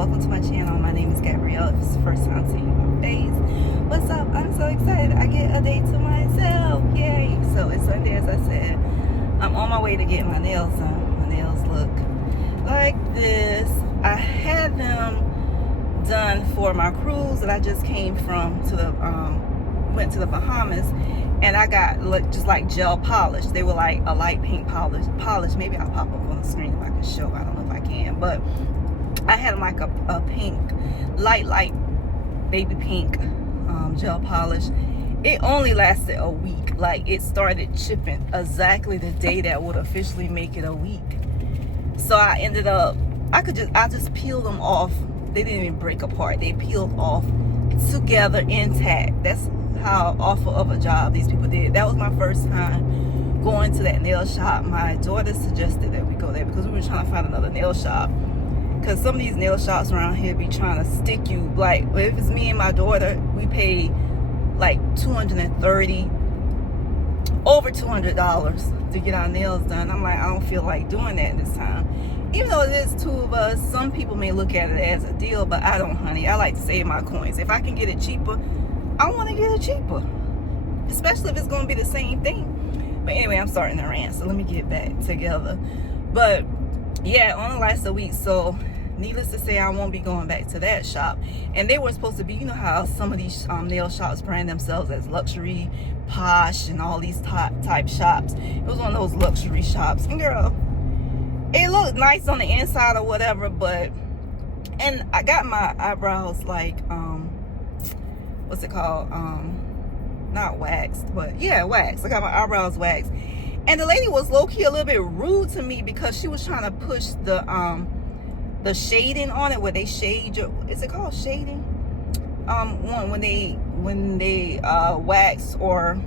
welcome to my channel. My name is Gabrielle. If it's the first time seeing my face, what's up? I'm so excited. I get a day to myself. Yay! So it's Sunday, as I said. I'm on my way to get my nails done. My nails look like this. I had them done for my cruise that I just came from to the went to the Bahamas, and I got just like gel polish. They were like a light pink polish. Maybe I'll pop up on the screen if I can show. I don't know if I can, but I had like a pink, light baby pink gel polish. It only lasted a week. Like, it started chipping exactly the day that would officially make it a week. So I ended up, I just peeled them off. They didn't even break apart. They peeled off together intact. That's how awful of a job these people did. That was my first time going to that nail shop. My daughter suggested that we go there because we were trying to find another nail shop. Because some of these nail shops around here be trying to stick you. Like, if it's me and my daughter, we pay like over $200 to get our nails done. I'm like, I don't feel like doing that this time. Even though it is two of us, some people may look at it as a deal, but I don't, honey. I like to save my coins. If I can get it cheaper, I want to get it cheaper. Especially if it's going to be the same thing. But anyway, I'm starting to rant, so let me get back together. But yeah, only lasts a week, so needless to say, I won't be going back to that shop. And they were supposed to be, you know how some of these nail shops brand themselves as luxury, posh, and all these type shops. It was one of those luxury shops. And girl, it looked nice on the inside or whatever, but, and I got my eyebrows like, what's it called? Not waxed, but yeah, waxed. I got my eyebrows waxed. And the lady was low-key a little bit rude to me because she was trying to push the shading on it, where they shade your, is it called shading? When they wax or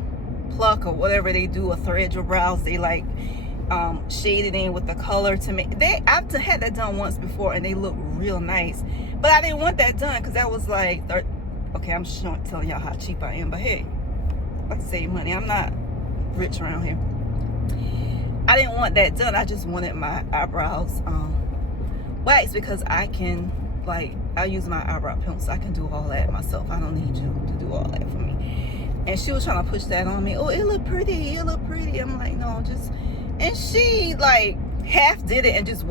pluck or whatever they do, or thread your brows, they like shade it in with the color to make. I've had that done once before and they look real nice, but I didn't want that done because that was like, okay, I'm telling y'all how cheap I am, but hey, I like to save money. I'm not rich around here. I didn't want that done. I just wanted my eyebrows waxed because I can, like, I use my eyebrow pencil. I can do all that myself. I don't need you to do all that for me. And she was trying to push that on me. Oh, it look pretty. It look pretty. I'm like, no, just. And she like half did it and just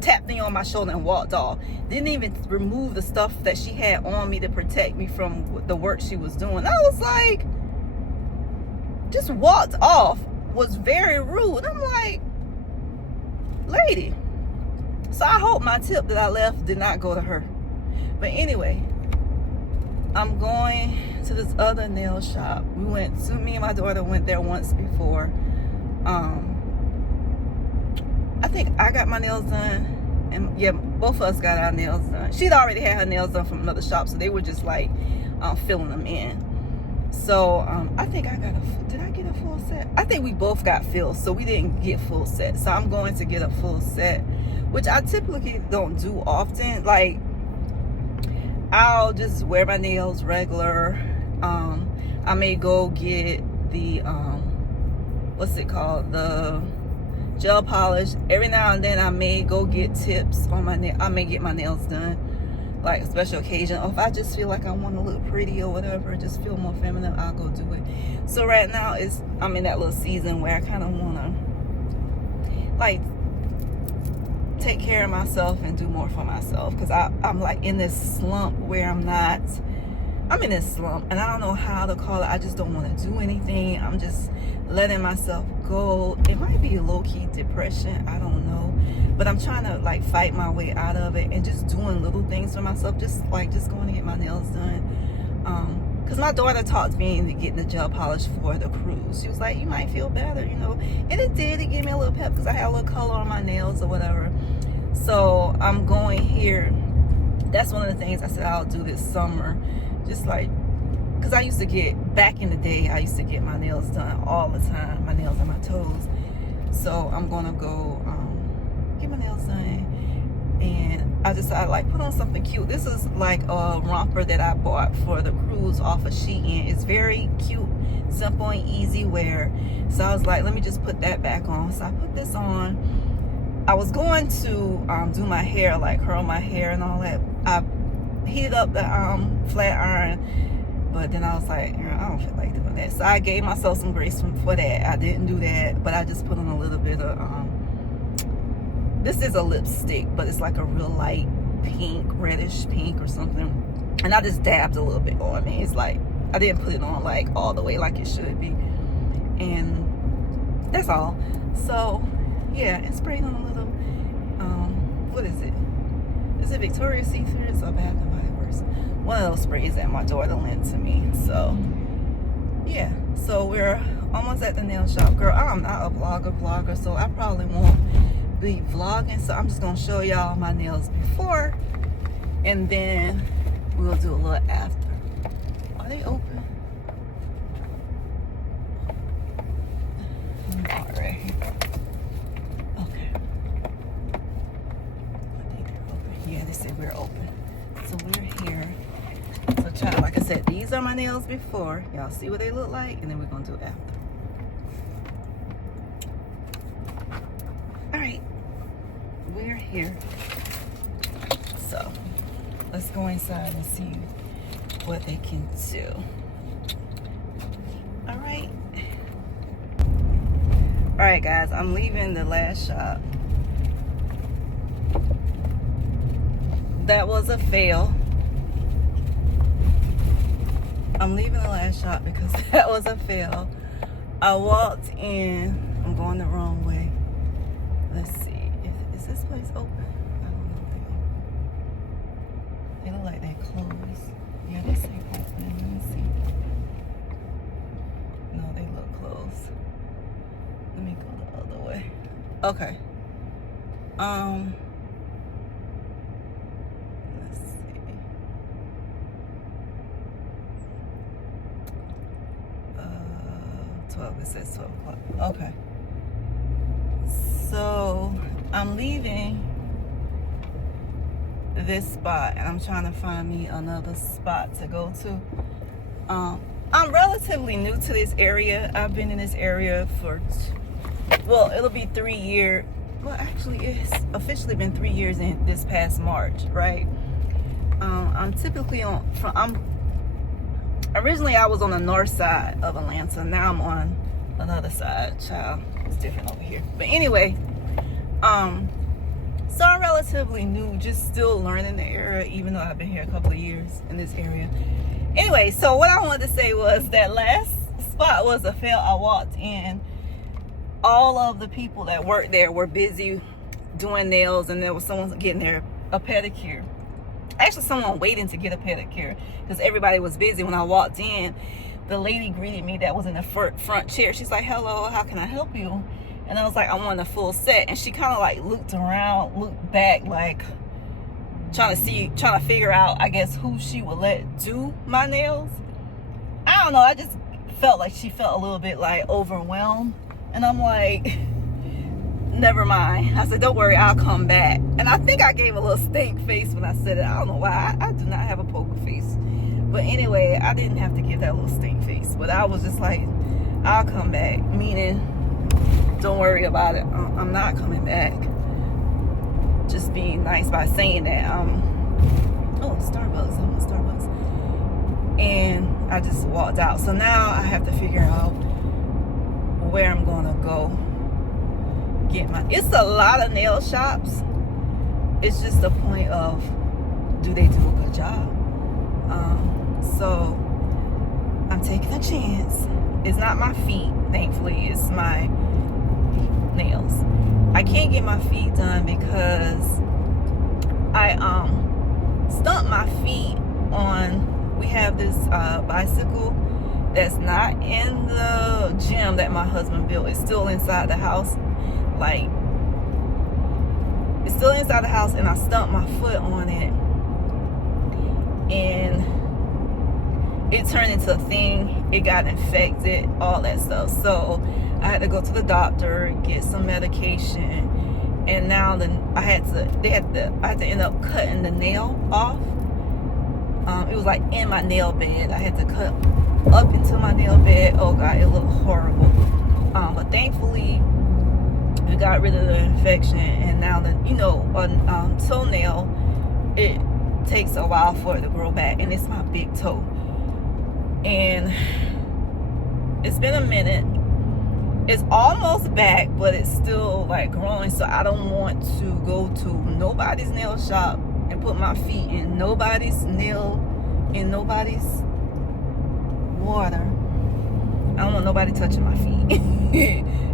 tapped me on my shoulder and walked off. Didn't even remove the stuff that she had on me to protect me from the work she was doing. I was like, just walked off. Was very rude. I'm like, lady. So I hope my tip that I left did not go to her. But anyway, I'm going to this other nail shop. Me and my daughter went there once before. I think I got my nails done, and yeah, both of us got our nails done. She'd already had her nails done from another shop, so they were just like filling them in. So I think did I get a full set? I think we both got fills, so we didn't get full set. So I'm going to get a full set, which I typically don't do often. Like, I'll just wear my nails regular. I may go get the what's it called, the gel polish. Every now and then I may go get tips on my nail. I may get my nails done, like a special occasion, or if I just feel like I want to look pretty or whatever, just feel more feminine, I'll go do it. So right now I'm in that little season where I kind of want to like take care of myself and do more for myself, because I'm like in this slump where I'm in this slump and I don't know how to call it. I just don't want to do anything. I'm just letting myself go. It might be low-key depression, I don't know, but I'm trying to like fight my way out of it and just doing little things for myself, just going to get my nails done. Because my daughter talked me into getting the gel polish for the cruise. She was like, you might feel better, you know, and it did. It gave me a little pep because I had a little color on my nails or whatever. So I'm going here. That's one of the things I said I'll do this summer, just like, because I used to back in the day, I used to get my nails done all the time, my nails and my toes. So I'm gonna go get my nails done, and I decided, like, put on something cute. This is like a romper that I bought for the cruise off of Shein. It's very cute, simple and easy wear. So I was like, let me just put that back on. So I put this on. I was going to do my hair, like curl my hair and all that, I heated up the flat iron, but then I was like, I don't feel like doing that. So I gave myself some grace for that. I didn't do that, but I just put on a little bit of this is a lipstick, but it's like a real light pink, reddish pink or something. And I just dabbed a little bit on me. It's like I didn't put it on like all the way like it should be. And that's all. So yeah, and sprayed on a little what is it? Is it Victoria's Secret or Bath and Body Works? One of those sprays that my daughter lent to me. So yeah, so we're almost at the nail shop. Girl, I'm not a vlogger, so I probably won't be vlogging. So I'm just gonna show y'all my nails before, and then we'll do a little after. Are they open? All right. Okay. I think they're open. Yeah, they said we're open. So we're here. So child, like I said, these are my nails before. Y'all see what they look like, and then we're gonna do after. All right, we're here. So let's go inside and see what they can do. All right. All right, guys, I'm leaving the last shop. That was a fail. I'm leaving the last shop because that was a fail. I walked in. I'm going the wrong way. Let's see. Is this place open? I don't know if they open. They look like they're closed. Yeah, they say open. Let me see. No, they look closed. Let me go the other way. Okay. Let's see. 12. It says 12 o'clock. Okay. So I'm leaving this spot and I'm trying to find me another spot to go to. I'm relatively new to this area. I've been in this area for well, it'll be 3 years. Well, actually, it's officially been 3 years in this past March, right? I'm typically originally I was on the north side of Atlanta. Now I'm on another side. Child, it's different over here. But anyway, so I'm relatively new, just still learning the area, even though I've been here a couple of years in this area. Anyway, so what I wanted to say was that last spot was a fail. I walked in. All of the people that worked there were busy doing nails, and there was someone getting a pedicure. Actually, someone waiting to get a pedicure because everybody was busy. When I walked in, the lady greeted me that was in the front chair. She's like, "Hello, how can I help you?" And I was like, "I want a full set." And she kind of like looked around, looked back, like trying to figure out, I guess, who she would let do my nails. I don't know. I just felt like she felt a little bit like overwhelmed. And I'm like, never mind. I said, don't worry, I'll come back. And I think I gave a little stink face when I said it. I don't know why. I do not have a poker face. But anyway, I didn't have to give that little stink face. But I was just like, I'll come back. Meaning, don't worry about it. I'm not coming back. Just being nice by saying that. Oh, Starbucks. I'm at Starbucks. And I just walked out. So now I have to figure out where I'm gonna go get it's a lot of nail shops. It's just the point of, do they do a good job? So I'm taking a chance. It's not my feet, thankfully, it's my nails. I can't get my feet done because I stumped my feet on, we have this bicycle that's not in the gym that my husband built. It's still inside the house. Like, it's still inside the house, and I stumped my foot on it, and it turned into a thing. It got infected, all that stuff. So I had to go to the doctor, get some medication, and now I had to end up cutting the nail off. It was like in my nail bed. I had to cut up into my nail bed. Oh God, it looked horrible. But thankfully, we got rid of the infection, and now a toenail, it takes a while for it to grow back, and it's my big toe. And it's been a minute. It's almost back, but it's still like growing, so I don't want to go to nobody's nail shop and put my feet in nobody's nail, in nobody's water. I don't want nobody touching my feet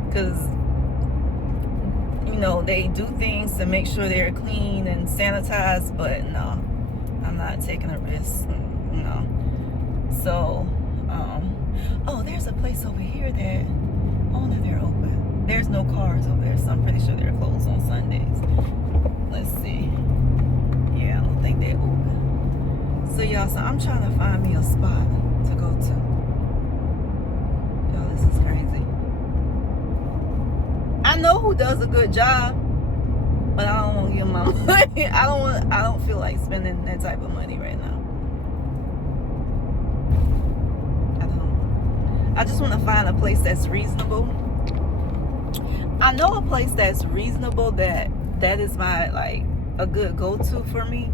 because you know they do things to make sure they're clean and sanitized, but no, I'm not taking a risk. No. So oh, there's a place over here that, oh no, they're open. There's no cars over there, so I'm pretty sure they're closed on Sundays. Let's see. Yeah, I don't think they're open. So y'all, so I'm trying to find me a spot to go to. Y'all, this is crazy. I know who does a good job, but I don't want to give them my money. I don't feel like spending that type of money right now. I just want to find a place that's reasonable. I know a place that's reasonable that is my, like, a good go-to for me,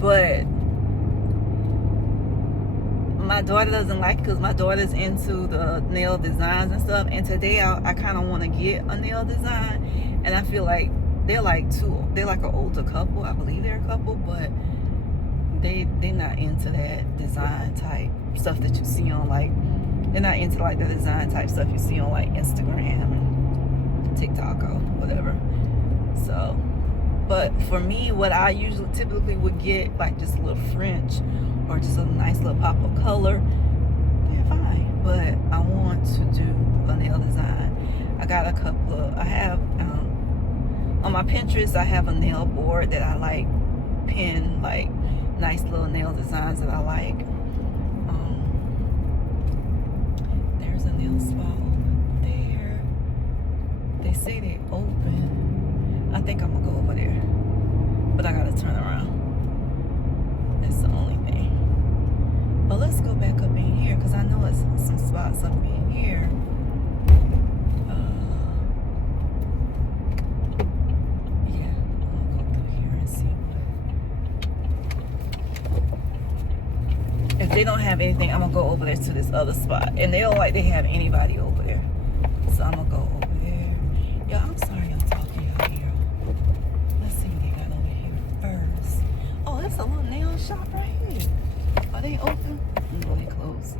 but my daughter doesn't like it because my daughter's into the nail designs and stuff, and today I kind of want to get a nail design, and I feel like they're like an older couple. I believe they're a couple, but they're not into that design type stuff that you see on, like, they're not into like the design type stuff you see on like Instagram and TikTok or whatever. So, but for me, what I typically would get, like just a little French or just a nice little pop of color, they're fine. But I want to do a nail design. I got a couple of, I have, on my Pinterest, I have a nail board that I like, pin like nice little nail designs that I like. There's a nail spot over there. They say they open. I think I'm gonna go over there, but I gotta turn around. That's the only thing. But let's go back up in here because I know it's some spots up in here. Yeah, I'm gonna go through here and see. If they don't have anything, I'm gonna go over there to this other spot, and they don't like they have anybody over there, so I'm gonna go over there. Yo, I'm sorry I'm talking out here. Let's see what they got over here first. Oh, there's a little nail shop right here. Are they open? No, they closed.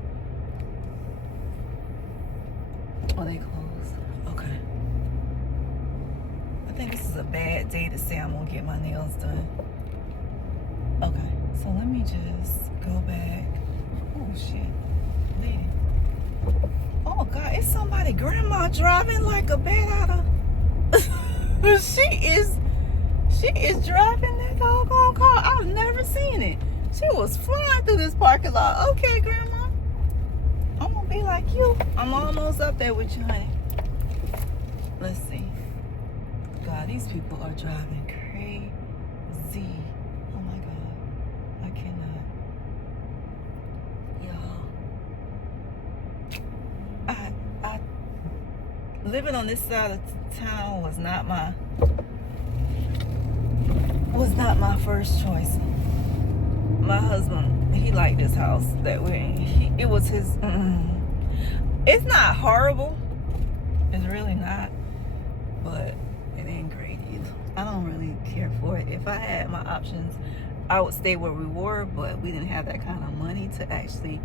Oh, they closed. Okay. I think this is a bad day to say I'm gonna get my nails done. Okay, so let me just go back. Oh shit, lady. Oh God, it's somebody grandma driving like a bat out of. She is driving that doggone car. I've never seen it. She was flying through this parking lot. Okay, grandma, I'm gonna be like you. I'm almost up there with you, honey. Let's see. God, these people are driving crazy. Oh my God, I cannot. Y'all, I living on this side of town was not my first choice. My husband, he liked this house that we're in. It was his. It's not horrible. It's really not, but it ain't great either. I don't really care for it. If I had my options, I would stay where we were, but we didn't have that kind of money to actually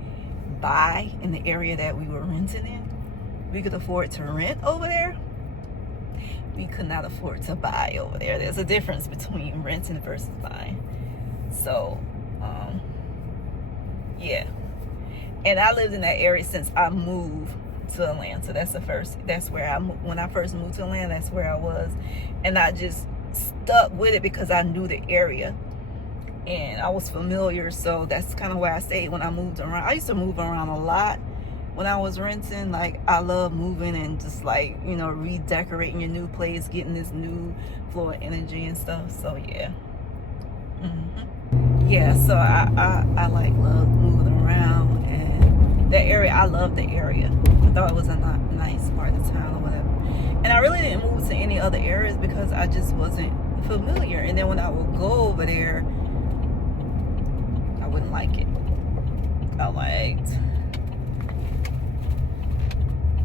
buy in the area that we were renting in. We could afford to rent over there. We could not afford to buy over there. There's a difference between renting versus buying. So, yeah. And I lived in that area since I moved to Atlanta. That's where when I first moved to Atlanta, that's where I was. And I just stuck with it because I knew the area and I was familiar. So that's kind of where I stayed when I moved around. I used to move around a lot when I was renting. Like, I love moving and just like, you know, redecorating your new place, getting this new flow of energy and stuff. So yeah. Yeah, so I like love moving around, and that area, I love the area. I thought it was a nice part of the town or whatever. And I really didn't move to any other areas because I just wasn't familiar. And then when I would go over there, wouldn't like it.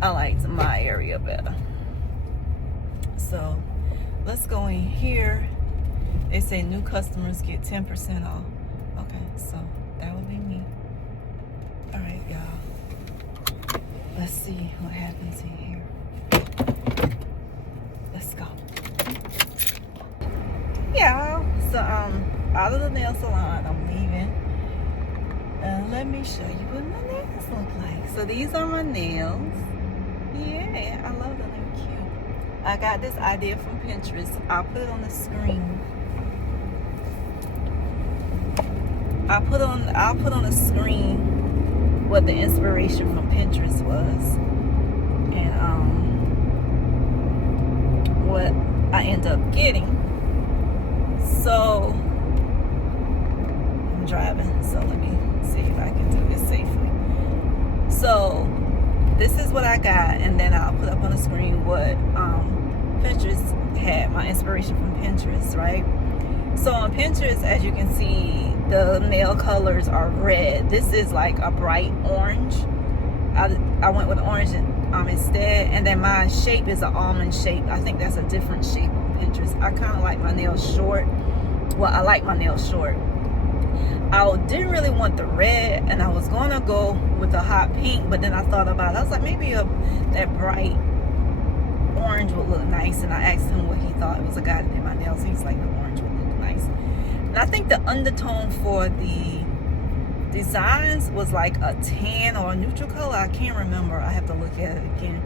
I liked my area better. So let's go in here. They say new customers get 10% off. Okay, so that would be me. All right, y'all. Let's see what happens in here. Let's go. Yeah, so out of the nail salon, I'm leaving. Let me show you what my nails look like. So these are my nails. Yeah, I love them. They're cute. I got this idea from Pinterest. I'll put it on the screen. I'll put on the screen what the inspiration from Pinterest was, and what I end up getting. So I'm driving, so let me see if I can do this safely. So this is what I got, and then I'll put up on the screen what Pinterest had, my inspiration from Pinterest, right? So on Pinterest, as you can see, the nail colors are red. This is like a bright orange. I went with orange instead, and then my shape is an almond shape. I think that's a different shape on Pinterest. I kind of like my nails short. Well, I like my nails short. I didn't really want the red, and I was gonna go with a hot pink, but then I thought about it. I was like, maybe that bright orange would look nice, and I asked him what he thought. It was a guy that did my nails. He's like, the orange would look nice. And I think the undertone for the designs was like a tan or a neutral color. I can't remember. I have to look at it again.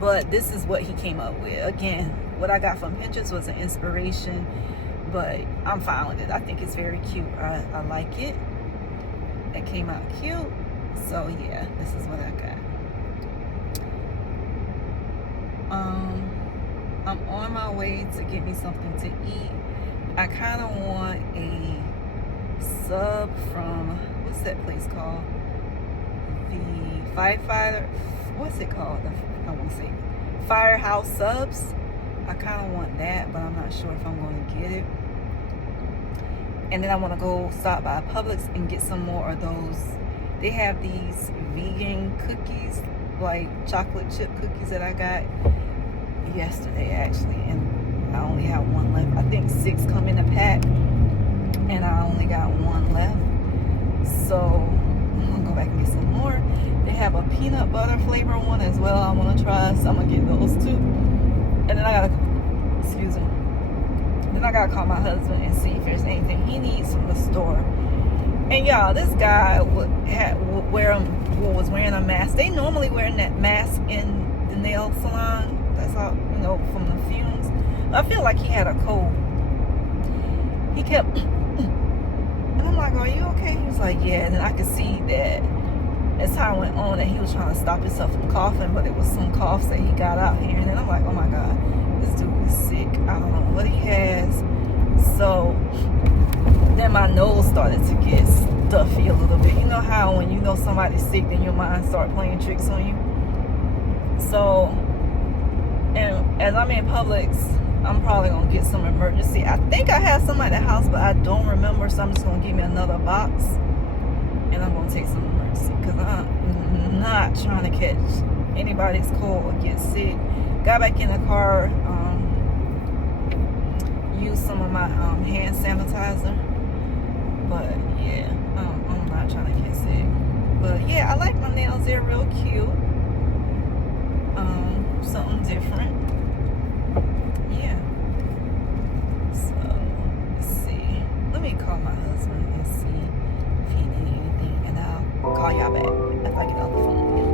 But this is what he came up with. Again, what I got from Pinterest was an inspiration, but I'm fine with it. I think it's very cute. I like it. It came out cute. So yeah, this is what I got. I'm on my way to get me something to eat. I kind of want a sub from, what's that place called? The Firefighter, what's it called? I want to say Firehouse Subs. I kind of want that, but I'm not sure if I'm going to get it. And then I want to go stop by Publix and get some more of those. They have these vegan cookies, like chocolate chip cookies that I got yesterday actually, and I only have one left. I think 6 come in a pack, and I only got one left. So I'm gonna go back and get some more. They have a peanut butter flavor one as well. I want to try, so I'm gonna get those too. And then I gotta call my husband and see if there's anything he needs from the store. And y'all, this guy was wearing a mask. They normally wearing that mask in the nail salon. That's all, from the fumes. I feel like he had a cold. He kept, and I'm like, are you okay? He was like, yeah. And then I could see that as time went on that he was trying to stop himself from coughing, but it was some coughs that he got out here. And then I'm like, oh my God, this dude is sick. I don't know what he has. So then my nose started to get stuffy a little bit. You know how when you know somebody's sick, then your mind starts playing tricks on you? So, and as I'm in Publix, I'm probably going to get some emergency. I think I have some at the house, but I don't remember, so I'm just going to give me another box, and I'm going to take some emergency, because I'm not trying to catch anybody's cold or get sick. Got back in the car, used some of my hand sanitizer, but yeah, I'm not trying to get sick. But yeah, I like my nails. They're real cute. Something different. Yeah. So let's see. Let me call my husband and see if he needs anything, and I'll call y'all back if I get off the phone again.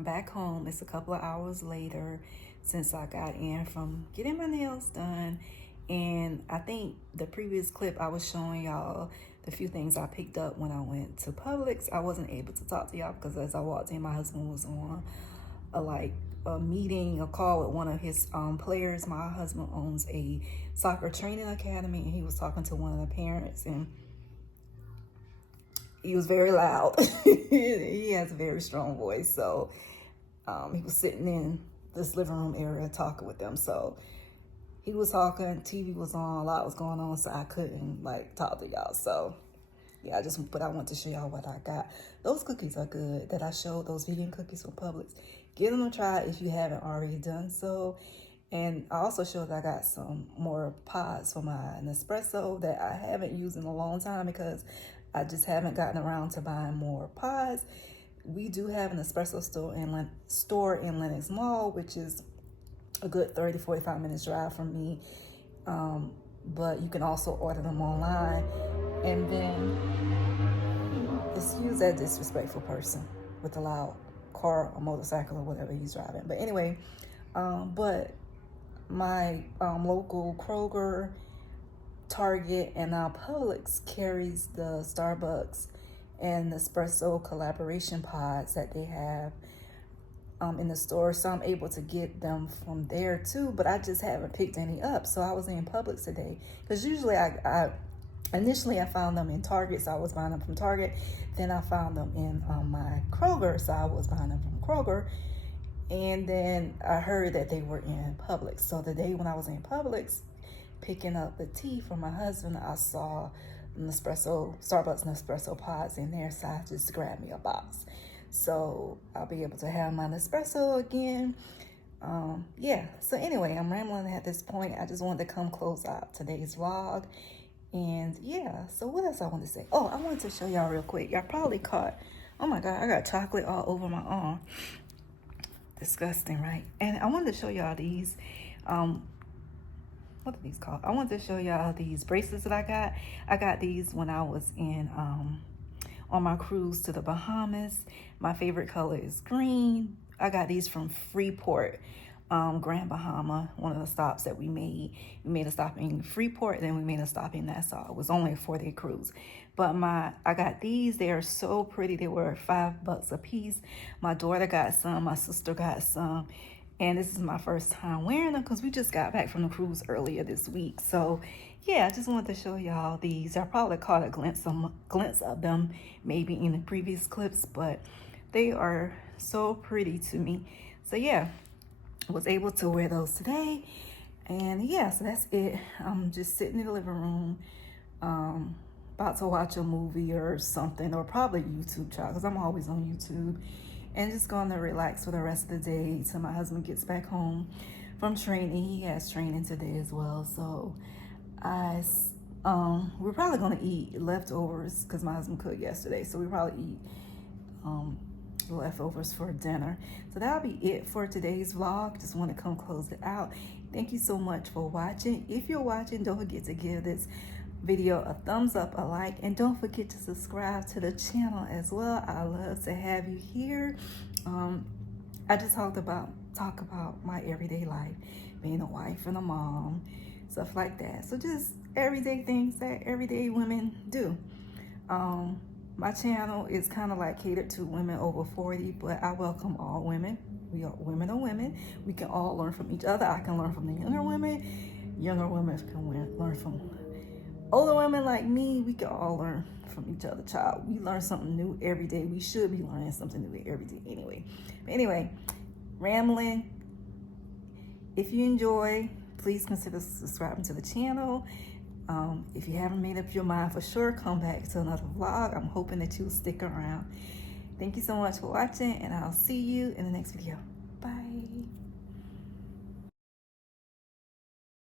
I'm back home. It's a couple of hours later since I got in from getting my nails done. And I think the previous clip I was showing y'all the few things I picked up when I went to Publix. I wasn't able to talk to y'all because as I walked in, my husband was on a meeting, a call with one of his players. My husband owns a soccer training academy, and he was talking to one of the parents, and he was very loud. He has a very strong voice. So he was sitting in this living room area talking with them. So he was talking, TV was on, a lot was going on, so I couldn't talk to y'all. So yeah, I want to show y'all what I got. Those cookies are good that I showed, those vegan cookies from Publix. Give them a try if you haven't already done so. And I also showed that I got some more pods for my Nespresso that I haven't used in a long time because I just haven't gotten around to buying more pods. We do have an espresso store in Lenox Mall, which is a good 30 to 45 minutes drive from me. But you can also order them online. And then, excuse that disrespectful person with a loud car or motorcycle or whatever he's driving. But anyway, but my local Kroger, Target, and now Publix carries the Starbucks and Nespresso collaboration pods that they have in the store. So I'm able to get them from there too, but I just haven't picked any up. So I was in Publix today because usually initially I found them in Target, so I was buying them from Target. Then I found them in my Kroger, so I was buying them from Kroger. And then I heard that they were in Publix. So the day when I was in Publix picking up the tea for my husband, I saw Starbucks Nespresso pods in there, so I just grabbed me a box. So I'll be able to have my Nespresso again. Yeah, so anyway, I'm rambling at this point. I just wanted to come close out today's vlog. And yeah, so what else I want to say? Oh, I wanted to show y'all real quick. Y'all probably caught, oh my God, I got chocolate all over my arm. Disgusting, right? And I wanted to show y'all these, what are these called? I wanted to show y'all these bracelets that I got. I got these when I was in, on my cruise to the Bahamas. My favorite color is green. I got these from Freeport, Grand Bahama, one of the stops that we made. We made a stop in Freeport, then we made a stop in Nassau. It was only a 4-day cruise. But I got these. They are so pretty. They were $5 a piece. My daughter got some. My sister got some. And this is my first time wearing them because we just got back from the cruise earlier this week. So yeah, I just wanted to show y'all these. I probably caught a glimpse of them maybe in the previous clips, but they are so pretty to me. So yeah, I was able to wear those today. And yeah, so that's it. I'm just sitting in the living room, about to watch a movie or something, or probably YouTube, child, because I'm always on YouTube. And just going to relax for the rest of the day till my husband gets back home from training. He has training today as well. So we're probably going to eat leftovers because my husband cooked yesterday. So we probably eat leftovers for dinner. So that'll be it for today's vlog. Just want to come close it out. Thank you so much for watching. If you're watching, don't forget to give this video a thumbs up, a like, and don't forget to subscribe to the channel as well. I love to have you here. I just talk about my everyday life, being a wife and a mom, stuff like that. So just everyday things that everyday women do. My channel is kind of like catered to women over 40, but I welcome all women. Women are women. We can all learn from each other. I can learn from the younger women. Younger women can learn from older women like me. We can all learn from each other, child. We learn something new every day. We should be learning something new every day anyway. But anyway, rambling. If you enjoy, please consider subscribing to the channel. If you haven't made up your mind for sure, come back to another vlog. I'm hoping that you'll stick around. Thank you so much for watching, and I'll see you in the next video. Bye.